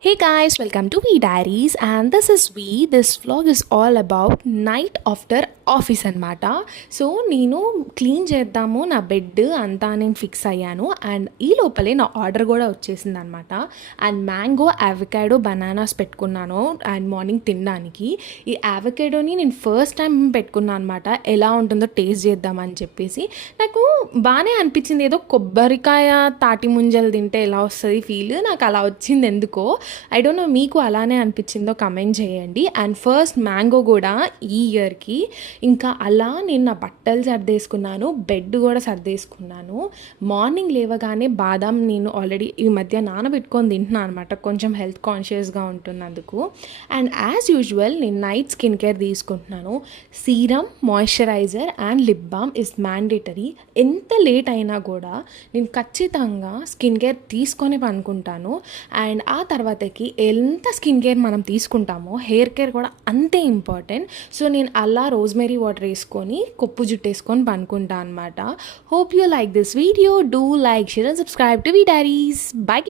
Hey guys, welcome to V Diaries and this is V. This vlog is all about night after office అనమాట. So నేను clean చేద్దాము నా bed అంతా నేను fix అయ్యాను and ఈ లోపలే నా ఆర్డర్ కూడా వచ్చేసింది అనమాట. అండ్ మ్యాంగో అవకాడో బనానాస్ పెట్టుకున్నాను అండ్ మార్నింగ్ తినడానికి. ఈ అవకాడోని నేను ఫస్ట్ టైం పెట్టుకున్నాను అనమాట, ఎలా ఉంటుందో టేస్ట్ చేద్దామని చెప్పేసి. నాకు బాగానే అనిపించింది, ఏదో కొబ్బరికాయ తాటి ముంజలు తింటే ఎలా వస్తుంది ఫీల్, నాకు అలా వచ్చింది ఎందుకో. ఐ డోంట్ నో మీకు అలానే అనిపించిందో కమెంట్ చేయండి. అండ్ ఫస్ట్ మ్యాంగో కూడా ఈ ఇయర్కి. ఇంకా అలా నేను నా బట్టలు సర్దేసుకున్నాను, బెడ్ కూడా సర్దేసుకున్నాను. మార్నింగ్ లేవగానే బాదం నేను ఆల్రెడీ ఈ మధ్య నానబెట్టుకొని తింటున్నాను అనమాట, కొంచెం హెల్త్ కాన్షియస్గా ఉంటున్నందుకు. అండ్ యాజ్ యూజువల్ నేను నైట్ స్కిన్ కేర్ తీసుకుంటున్నాను. Serum, moisturiser and lip balm is mandatory. ఎంత లేట్ అయినా కూడా నేను ఖచ్చితంగా స్కిన్ కేర్ తీసుకొని పనుకుంటాను. అండ్ ఆ తర్వాతకి ఎంత స్కిన్ కేర్ మనం తీసుకుంటామో హెయిర్ కేర్ కూడా అంతే ఇంపార్టెంట్. సో నేను అలా రోజ్మెరీ వాటర్ వేసుకొని కొప్పు జుట్టేసుకొని పనుకుంటా అనమాట. Hope you like this video. Do like, share and subscribe to V diaries. By.